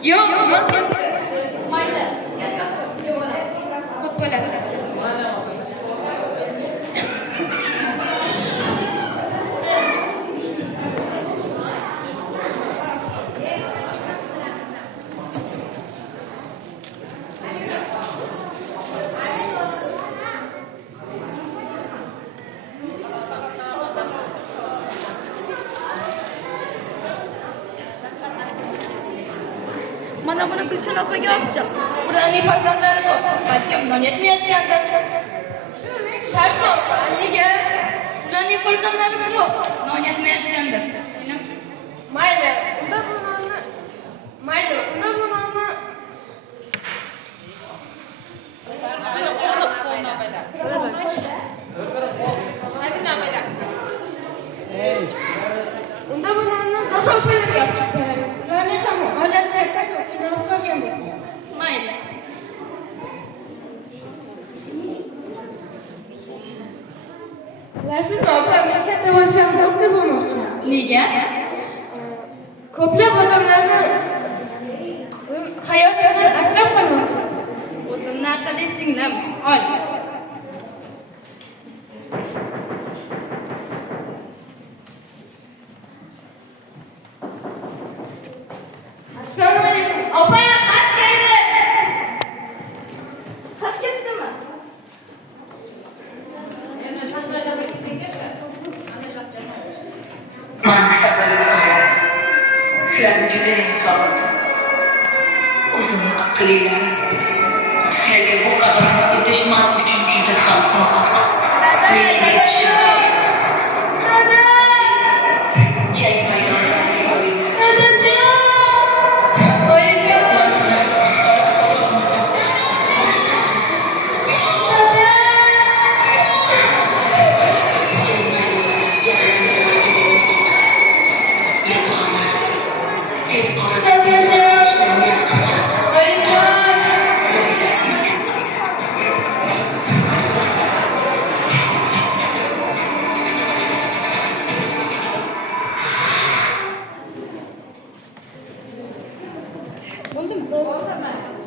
Yo'q, nima ketdi? Mayli, ishga yo'q, bo'ladi. Xo'p bo'ladi. Mana buni Gulshan opaga olibchi. Bularning farzandlari ko'p. Balkim non yetmayotgandir. Shart yo'q. Nega? Ularning farzandlari ko'p. Non yetmayotgandir. Mayli, unda bu nonni Zahra opalarga olib chiqib beradi. Ularning ham oilasi hayotda qiynalib qolgandek. Mayli. Bilasizmi, opam katta bo'lsam doktor bo'lmoqchiman. Nega? Ko'plab odamlarni hayotini asrab qolmoqchiman. O'zimni aqlli singlim, ol. Assalomu alaykum. Opa, xat keldi. Xat kelibdimi? Sizlarni juda inson, o'zini aqlilar, sizlarga bu qadamni o'tish men uchun juda ham og'ir. Jang maydonidagi Bo'ldimi?